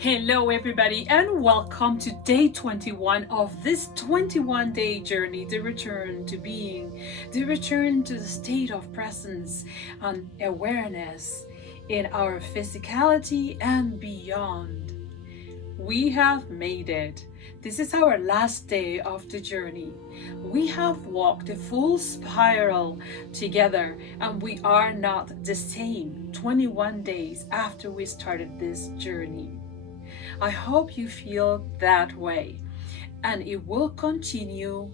Hello everybody and welcome to day 21 of this 21-day journey, the return to being, the return to the state of presence and awareness in our physicality and beyond. We have made it. This is our last day of the journey. We have walked a full spiral together and we are not the same 21 days after we started this journey. I hope you feel that way and it will continue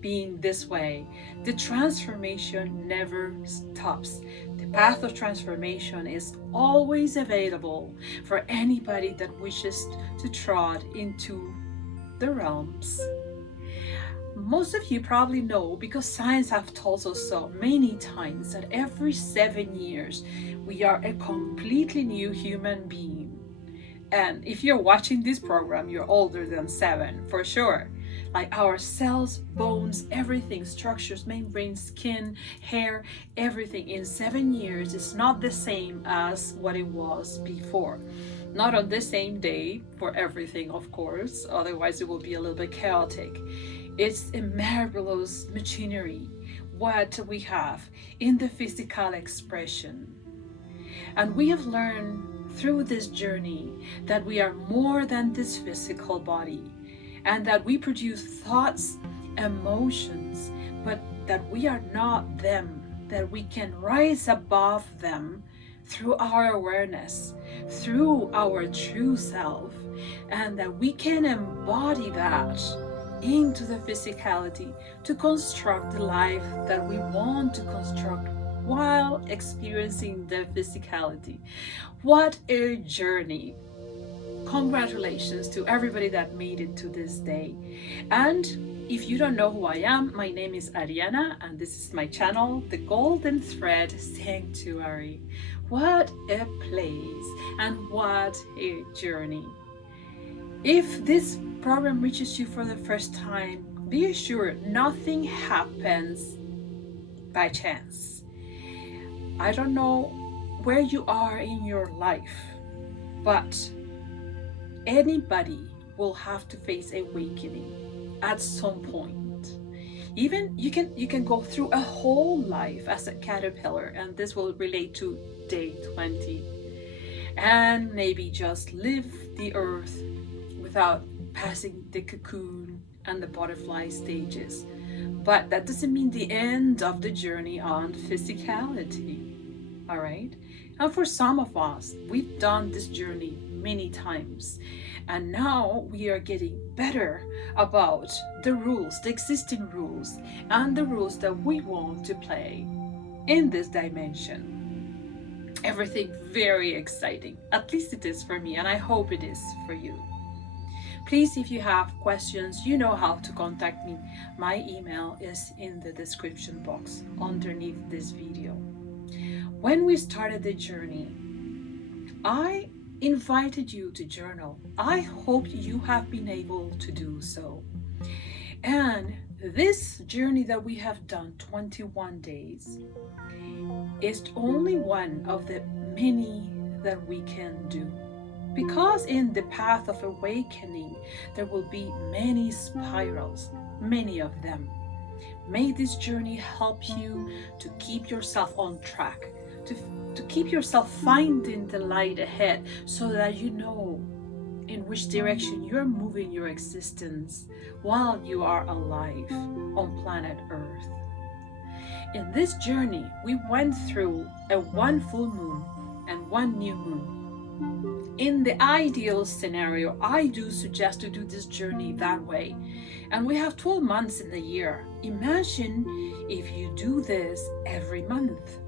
being this way. The transformation never stops. The path of transformation is always available for anybody that wishes to trod into the realms. Most of you probably know, because science have told us so many times, that every 7 years we are a completely new human being. And if you're watching this program, you're older than 7 for sure. Like our cells, bones, everything, structures, membranes, skin, hair, everything in 7 years is not the same as what it was before. Not on the same day for everything, of course, otherwise it will be a little bit chaotic. It's a marvelous machinery what we have in the physical expression. And we have learned through this journey that we are more than this physical body, and that we produce thoughts, emotions, but that we are not them, that we can rise above them through our awareness, through our true self, and that we can embody that into the physicality to construct the life that we want to construct while experiencing the physicality. What a journey! Congratulations to everybody that made it to this day. And if you don't know who I am, my name is Ariana and this is my channel, The Golden Thread Sanctuary. What a place and what a journey. If this program reaches you for the first time, be assured nothing happens by chance. I don't know where you are in your life, but anybody will have to face awakening at some point. Even you can go through a whole life as a caterpillar, and this will relate to day 20, and maybe just live the earth without passing the cocoon and the butterfly stages. But that doesn't mean the end of the journey on physicality. All right? And for some of us, we've done this journey many times. And now we are getting better about the rules, the existing rules, and the rules that we want to play in this dimension. Everything very exciting. At least it is for me, and I hope it is for you. Please, if you have questions, you know how to contact me. My email is in the description box underneath this video. When we started the journey, I invited you to journal. I hope you have been able to do so. And this journey that we have done, 21 days, is only one of the many that we can do. Because in the path of awakening, there will be many spirals, many of them. May this journey help you to keep yourself on track, to keep yourself finding the light ahead, so that you know in which direction you're moving your existence while you are alive on planet Earth. In this journey, we went through a 1 full moon and 1 new moon. In the ideal scenario, I do suggest to do this journey that way. And we have 12 months in the year. Imagine if you do this every month.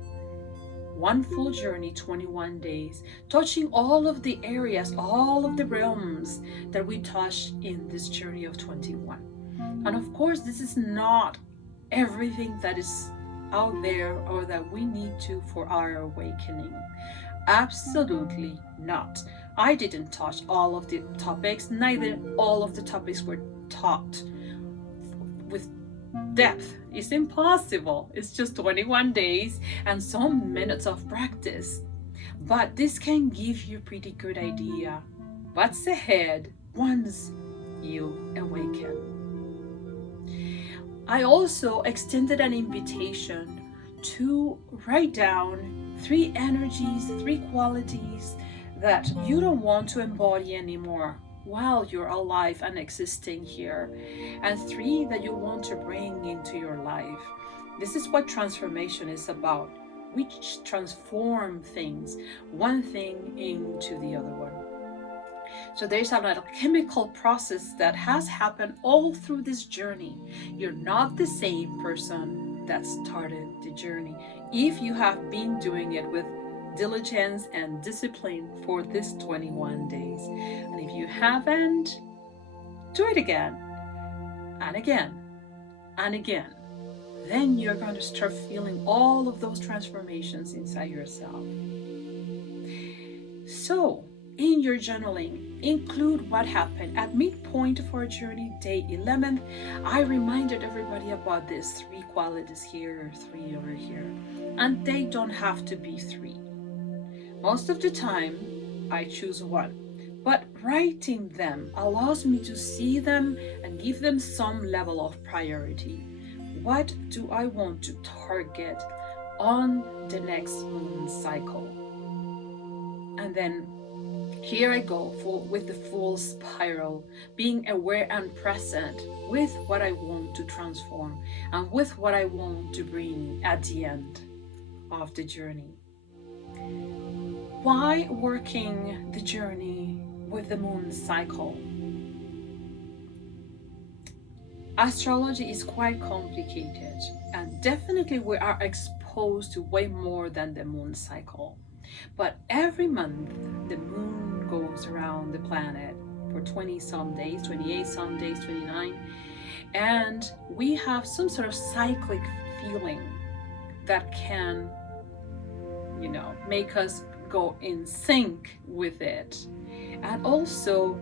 1 full journey, 21 days, touching all of the areas, all of the realms that we touched in this journey of 21. And of course, this is not everything that is out there or that we need to for our awakening. Absolutely not. I didn't touch all of the topics, neither all of the topics were taught with depth. It's impossible. It's just 21 days and some minutes of practice. But this can give you a pretty good idea what's ahead once you awaken. I also extended an invitation to write down 3 energies, 3 qualities that you don't want to embody anymore while you're alive and existing here, and 3 that you want to bring into your life. This is what transformation is about. We transform things, one thing into the other one. So there's an alchemical process that has happened all through this journey. You're not the same person that started the journey if you have been doing it with diligence and discipline for this 21 days. And if you haven't, do it again and again and again. Then you're going to start feeling all of those transformations inside yourself. So, in your journaling, include what happened at midpoint of our journey, day 11. I reminded everybody about these 3 qualities here, 3 over here, and they don't have to be 3. Most of the time, I choose 1, but writing them allows me to see them and give them some level of priority. What do I want to target on the next moon cycle? And then here I go with the full spiral, being aware and present with what I want to transform and with what I want to bring at the end of the journey. Why working the journey with the moon cycle? Astrology is quite complicated, and definitely we are exposed to way more than the moon cycle. But every month, the moon goes around the planet for 20 some days, 28 some days, 29, and we have some sort of cyclic feeling that can, make us go in sync with it. And also,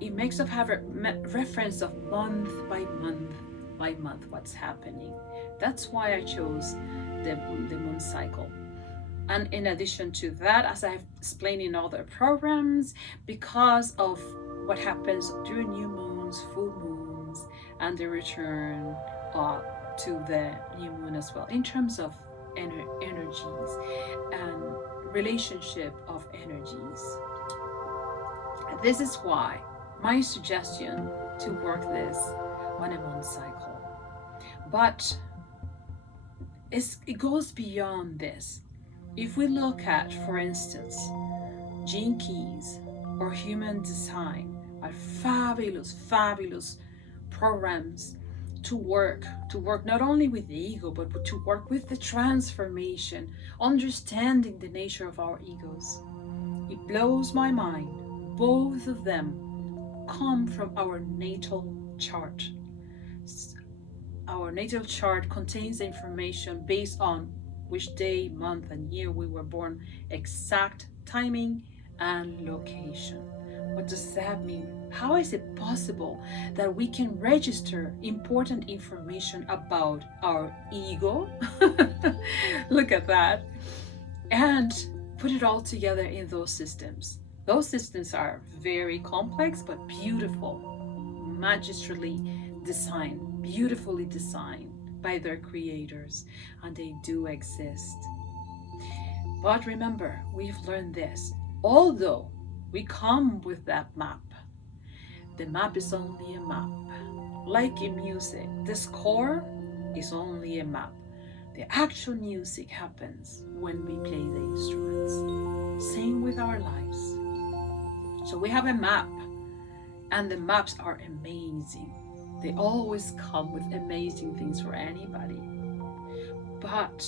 it makes us have a reference of month by month what's happening. That's why I chose the moon cycle. And in addition to that, as I've explained in other programs, because of what happens during new moons, full moons, and the return to the new moon as well, in terms of energies and relationship of energies. This is why my suggestion to work this on a moon cycle. But it goes beyond this. If we look at, for instance, Gene Keys or Human Design are fabulous programs to work not only with the ego, but to work with the transformation, understanding the nature of our egos. It blows my mind. Both of them come from our natal chart. Our natal chart contains information based on which day, month, and year we were born, exact timing and location. What does that mean? How is it possible that we can register important information about our ego? Look at that. And put it all together in those systems. Those systems are very complex but beautiful, magistrally designed, beautifully designed by their creators, and they do exist. But remember, we've learned this. Although we come with that map, the map is only a map. Like in music, the score is only a map. The actual music happens when we play the instruments. Same with our lives. So we have a map, and the maps are amazing. They always come with amazing things for anybody. But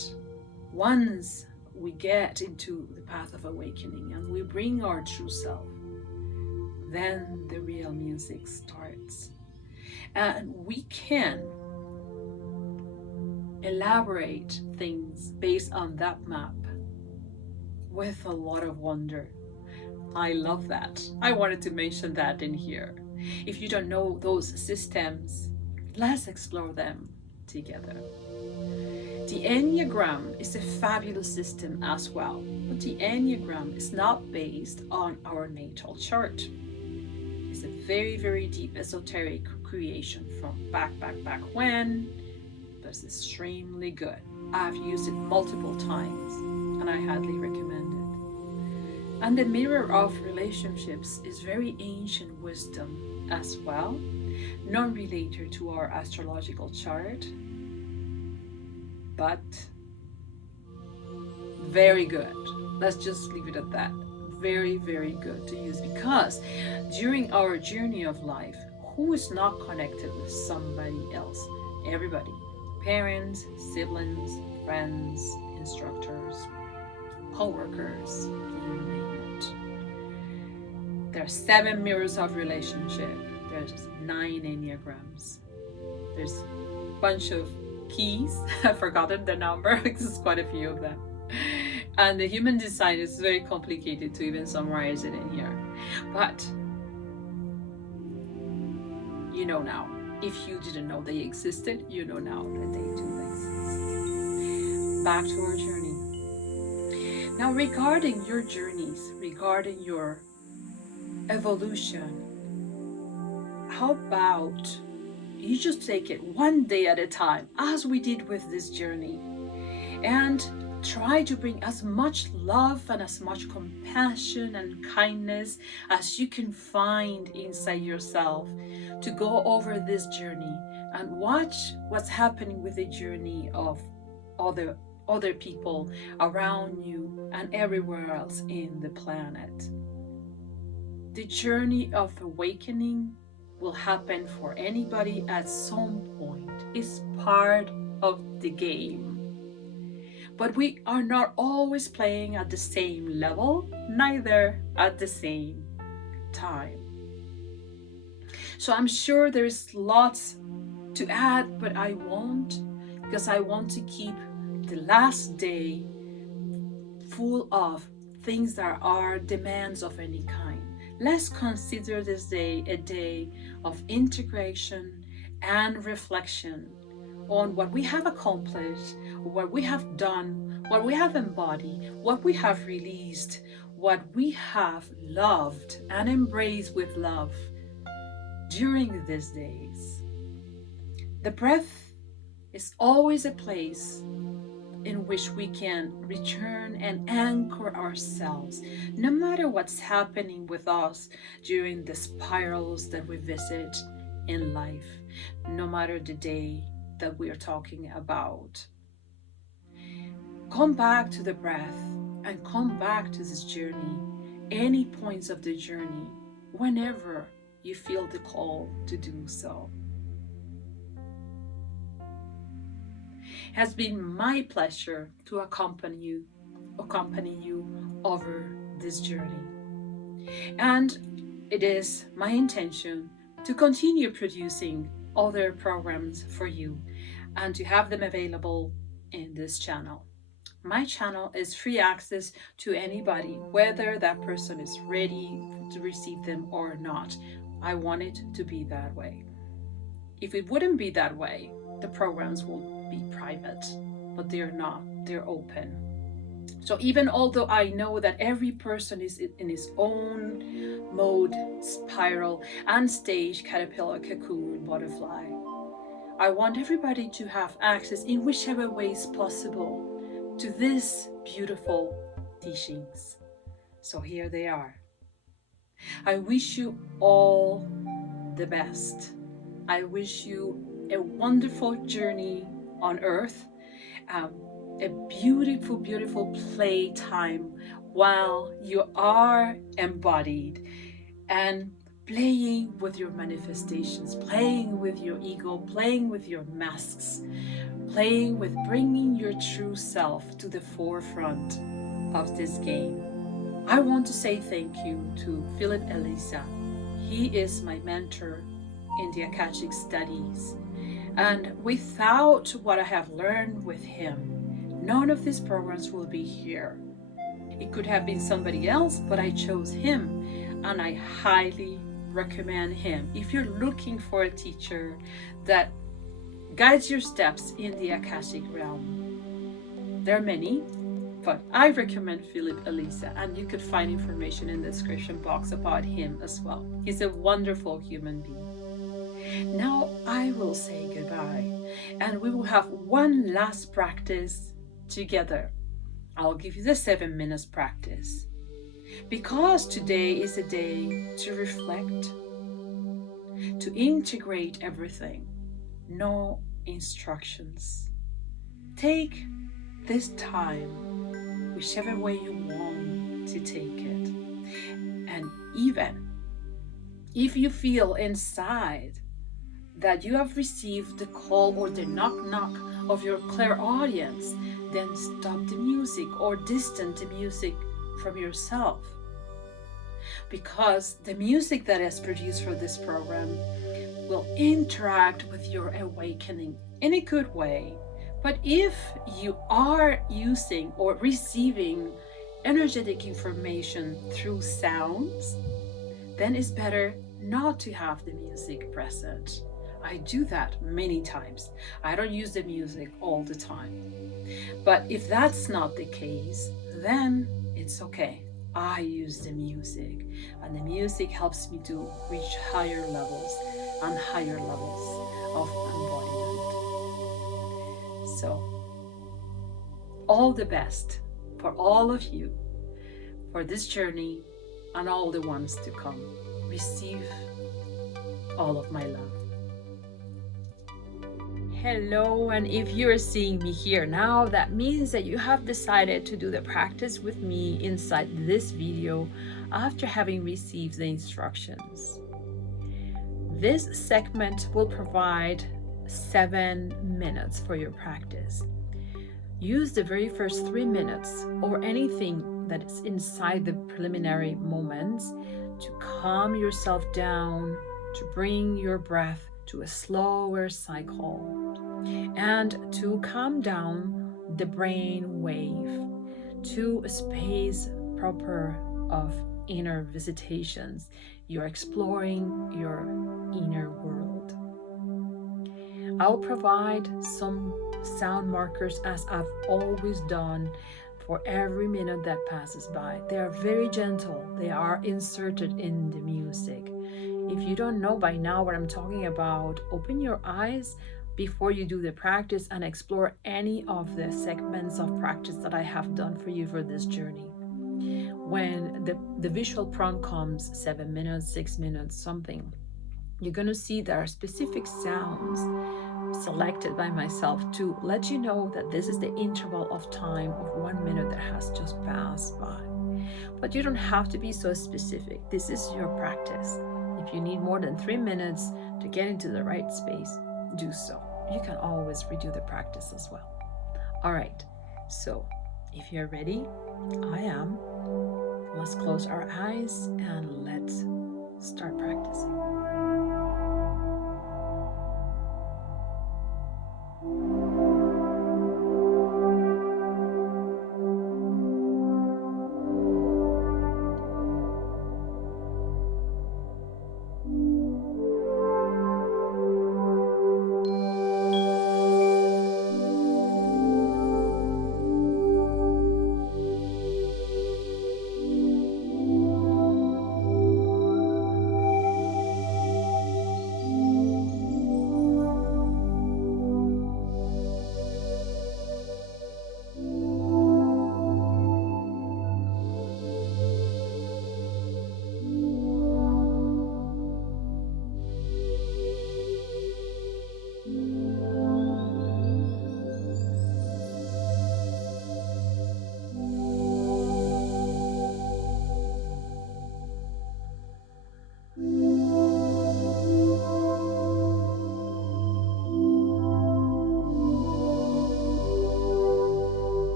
once we get into the path of awakening and we bring our true self, then the real music starts. And we can elaborate things based on that map with a lot of wonder. I love that. I wanted to mention that in here. If you don't know those systems, let's explore them together. The Enneagram is a fabulous system as well, but the Enneagram is not based on our natal chart. It's a very, very deep esoteric creation from back when, but it's extremely good. I've used it multiple times and I highly recommend it. And the mirror of relationships is very ancient wisdom as well, non-related to our astrological chart, but very good. Let's just leave it at that. Very, very good to use, because during our journey of life, who is not connected with somebody else? Everybody. Parents, siblings, friends, instructors, co-workers, you name it. There are 7 mirrors of relationship. There's 9 Enneagrams. There's a bunch of keys. I've forgotten the number. There's quite a few of them. And the human design is very complicated to even summarize it in here. But you know now. If you didn't know they existed, you know now that they do exist. Back to our journey. Now, regarding your journeys, regarding your evolution, how about you just take it one day at a time, as we did with this journey, and try to bring as much love and as much compassion and kindness as you can find inside yourself to go over this journey, and watch what's happening with the journey of other people around you and everywhere else in the planet. The journey of awakening will happen for anybody at some point. It's part of the game. But we are not always playing at the same level, neither at the same time. So I'm sure there's lots to add, but I won't, because I want to keep the last day full of things that are demands of any kind. Let's consider this day a day of integration and reflection on what we have accomplished, what we have done, what we have embodied, what we have released, what we have loved and embraced with love during these days. The breath is always a place in which we can return and anchor ourselves, no matter what's happening with us during the spirals that we visit in life, no matter the day that we are talking about. Come back to the breath and come back to this journey, any points of the journey, whenever you feel the call to do so. It has been my pleasure to accompany you over this journey. And it is my intention to continue producing other programs for you and to have them available in this channel. My channel is free access to anybody, whether that person is ready to receive them or not. I want it to be that way. If it wouldn't be that way, the programs will be private, but they're not, they're open. So even although I know that every person is in his own mode, spiral, and stage, caterpillar, cocoon, butterfly, I want everybody to have access in whichever way is possible to these beautiful teachings. So here they are. I wish you all the best. I wish you a wonderful journey on earth, a beautiful, beautiful playtime while you are embodied and playing with your manifestations, playing with your ego, playing with your masks, playing with bringing your true self to the forefront of this game. I want to say thank you to Philip Elisa. He is my mentor in the Akashic studies. And without what I have learned with him, none of these programs will be here. It could have been somebody else, but I chose him, and I highly recommend him. If you're looking for a teacher that guides your steps in the Akashic realm, There are many, but I recommend Philip Elisa, and you could find information in the description box about him as well. He's a wonderful human being. Now I will say goodbye, and we will have one last practice together. I'll give you the 7 minutes practice, because today is a day to reflect, to integrate everything. No instructions. Take this time, whichever way you want to take it. And even if you feel inside that you have received the call or the knock of your clairaudience, then stop the music or distance the music from yourself. Because the music that is produced for this program will interact with your awakening in a good way. But if you are using or receiving energetic information through sounds, then it's better not to have the music present. I do that many times. I don't use the music all the time. But if that's not the case, then it's okay. I use the music, and the music helps me to reach higher levels and higher levels of embodiment. So, all the best for all of you for this journey and all the ones to come. Receive all of my love. Hello, and if you're seeing me here now, that means that you have decided to do the practice with me inside this video after having received the instructions. This segment will provide 7 minutes for your practice. Use the very first 3 minutes or anything that is inside the preliminary moments to calm yourself down, to bring your breath to a slower cycle, and to calm down the brain wave to a space proper of inner visitations. You're exploring your inner world. I'll provide some sound markers, as I've always done, for every minute that passes by. They are very gentle. They are inserted in the music. If you don't know by now what I'm talking about, open your eyes before you do the practice and explore any of the segments of practice that I have done for you for this journey. When the visual prompt comes, 7 minutes, 6 minutes, something, you're going to see there are specific sounds selected by myself to let you know that this is the interval of time of 1 minute that has just passed by. But you don't have to be so specific. This is your practice. If you need more than 3 minutes to get into the right space, do so. You can always redo the practice as well. All right, so if you're ready, I am. Let's close our eyes and let's start practicing.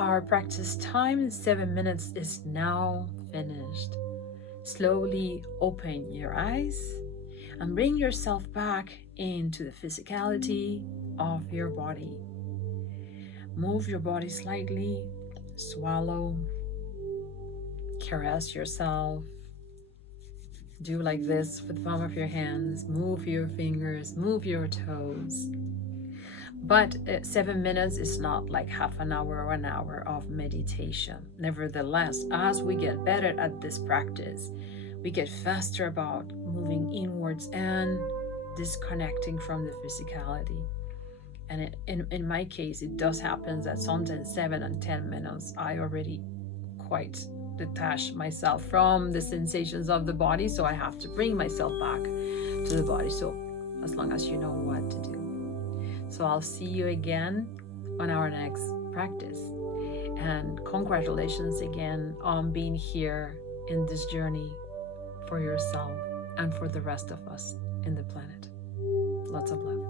Our practice time, 7 minutes, is now finished. Slowly open your eyes and bring yourself back into the physicality of your body. Move your body slightly, swallow, caress yourself. Do like this with the palm of your hands, move your fingers, move your toes. But 7 minutes is not like half an hour or an hour of meditation. Nevertheless, as we get better at this practice, we get faster about moving inwards and disconnecting from the physicality. And in my case, it does happen that sometimes 7 and 10 minutes, I already quite detach myself from the sensations of the body, so I have to bring myself back to the body. So as long as you know what to do. So I'll see you again on our next practice. And congratulations again on being here in this journey for yourself and for the rest of us in the planet. Lots of love.